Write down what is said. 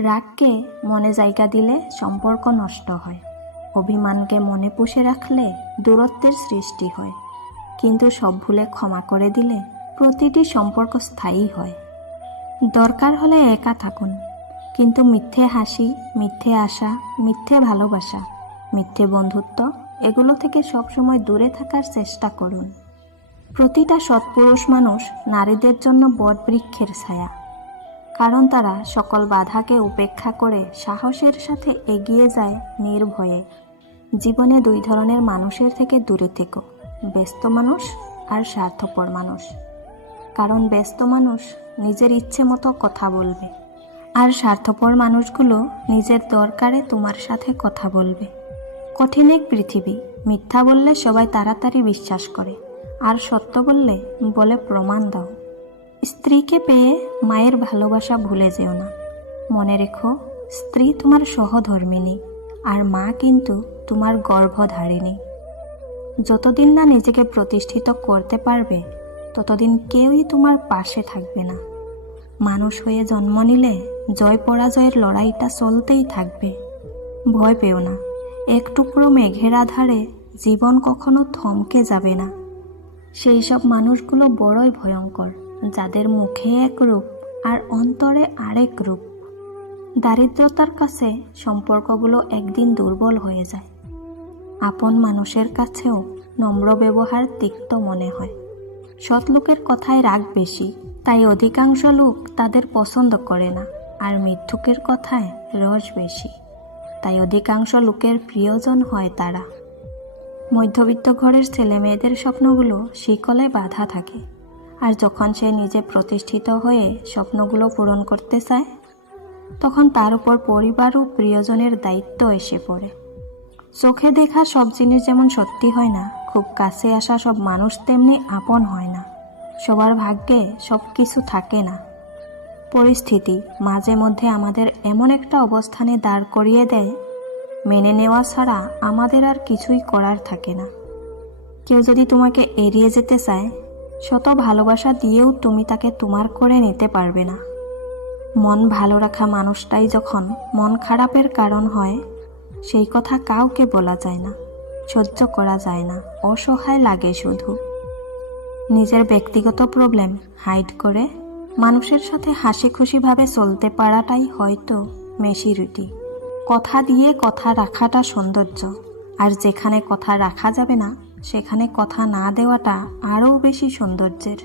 রাগকে মনে জায়গা দিলে সম্পর্ক নষ্ট হয়। অভিমানকে মনে পুষে রাখলে দূরত্বের সৃষ্টি হয়। কিন্তু সব ভুলে ক্ষমা করে দিলে প্রতিটি সম্পর্ক স্থায়ী হয়। দরকার হলে একা থাকুন, কিন্তু মিথ্যে হাসি, মিথ্যে আশা, মিথ্যে ভালোবাসা, মিথ্যে বন্ধুত্ব এগুলো থেকে সবসময় দূরে থাকার চেষ্টা করুন। প্রতিটা সৎপুরুষ মানুষ নারীদের জন্য বটবৃক্ষের ছায়া, কারণ তারা সকল বাধাকে উপেক্ষা করে সাহসের সাথে এগিয়ে যায় নির্ভয়ে। জীবনে দুই ধরনের মানুষের থেকে দূরে থেকো, ব্যস্ত মানুষ আর স্বার্থপর মানুষ। কারণ ব্যস্ত মানুষ নিজের ইচ্ছে মতো কথা বলবে, আর স্বার্থপর মানুষগুলো নিজের দরকারে তোমার সাথে কথা বলবে। কঠিন এক পৃথিবী, মিথ্যা বললে সবাই তাড়াতাড়ি বিশ্বাস করে, আর সত্য বললে বলে প্রমাণ দাও। স্ত্রীকে পেয়ে মায়ের ভালোবাসা ভুলে যেও না। মনে রেখো, স্ত্রী তোমার সহধর্মিণী, আর মা কিন্তু তোমার গর্ভধারিণী। যতদিন না নিজেকে প্রতিষ্ঠিত করতে পারবে, ততদিন কেউই তোমার পাশে থাকবে না। মানুষ হয়ে জন্ম নিলে জয় পরাজয়ের লড়াইটা চলতেই থাকবে। ভয় পেও না, এক টুকরো মেঘের আধারে জীবন কখনো থমকে যাবে না। সেই সব মানুষগুলো বড়ই ভয়ঙ্কর, যাদের মুখে এক রূপ আর অন্তরে আরেক রূপ। দারিদ্রতার কাছে সম্পর্কগুলো একদিন দুর্বল হয়ে যায়। আপন মানুষের কাছেও নম্র ব্যবহার তিক্ত মনে হয়। সৎ লোকের কথায় রাগ বেশি, তাই অধিকাংশ লোক তাদের পছন্দ করে না। আর মিথ্যুকের কথায় রস বেশি, তাই অধিকাংশ লোকের প্রিয়জন হয় তারা। মধ্যবিত্ত ঘরের ছেলে মেয়েদের স্বপ্নগুলো শিকলে বাঁধা থাকে, আর যখন সে নিজে প্রতিষ্ঠিত হয়ে স্বপ্নগুলো পূরণ করতে চায়, তখন তার উপর পরিবার ও প্রিয়জনের দায়িত্ব এসে পড়ে। চোখে দেখা সব জিনিস যেমন সত্যি হয় না, খুব কাছে আসা সব মানুষ তেমনি আপন হয় না। সবার ভাগ্যে সব কিছু থাকে না। পরিস্থিতি মাঝে মধ্যে আমাদের এমন একটা অবস্থানে দাঁড় করিয়ে দেয়, মেনে নেওয়া ছাড়া আমাদের আর কিছুই করার থাকে না। কেউ যদি তোমাকে এড়িয়ে যেতে চায়, শত ভালোবাসা দিয়েও তুমি তাকে তোমার করে নিতে পারবে না। মন ভালো রাখা মানুষটাই যখন মন খারাপের কারণ হয়, সেই কথা কাউকে বলা যায় না, সহ্য করা যায় না, অসহায় লাগে শুধু। নিজের ব্যক্তিগত প্রবলেম হাইড করে মানুষের সাথে হাসি খুশিভাবে চলতে পারাটাই হয়তো মেচুরিটি। কথা দিয়ে কথা রাখাটা সৌন্দর্য, আর যেখানে কথা রাখা যাবে না, সেখানে কথা না দেওয়াটা আরও বেশি সৌন্দর্যের।